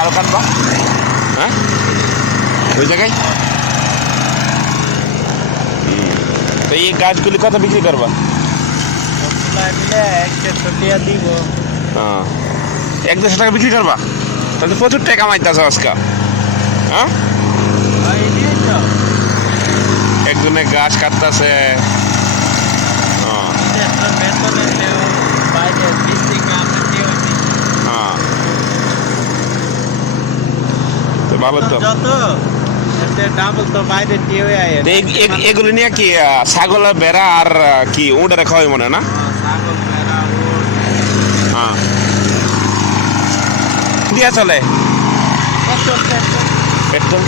আরও কাটবা। হ্যাঁ? ওই জায়গায়? তো এই গাছগুলি কত বিক্রি করবা? হ্যাঁ। এক দেড়শো টাকা বিক্রি করবা? তাহলে প্রচুর টাকা কামাইতেছে আজকে। হ্যাঁ? একজনে গাছ কাটতেছে। হ্যাঁ। ভালো তো এগুলো নিয়ে কি ছাগল বেড়া আর কি কি রাখা হয় মনে না? উট। হ্যাঁ। দিয়া চলে। পেট্রোল?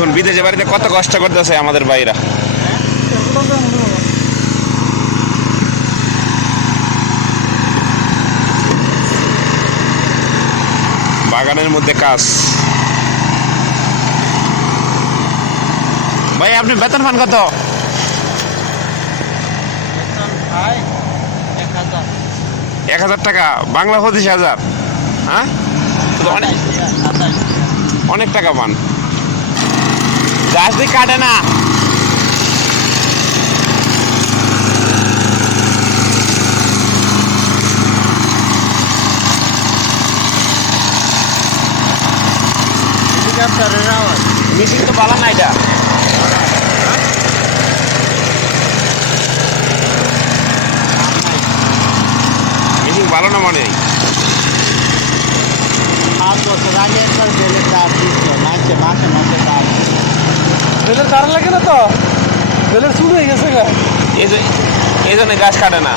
দেখুন বিদেশে বাড়িতে কত কষ্ট করতেছে আমাদের ভাইরা? বাগানের মধ্যে কাজ। ভাই আপনি বেতন পান কত? এক হাজার। টাকা? বাংলা পঁচিশ হাজার। হ্যাঁ? অনেক অনেক টাকা পান। গাছ দিয়ে কাটে না। মেশিন তো পালা না এটা। মেশিন ভালো না মানে পাঁচ বছর আগে একবার দাঁড় লাগে না তো? বেলের শুরু হয়ে গেছে এই জন্য গাছ কাটে না।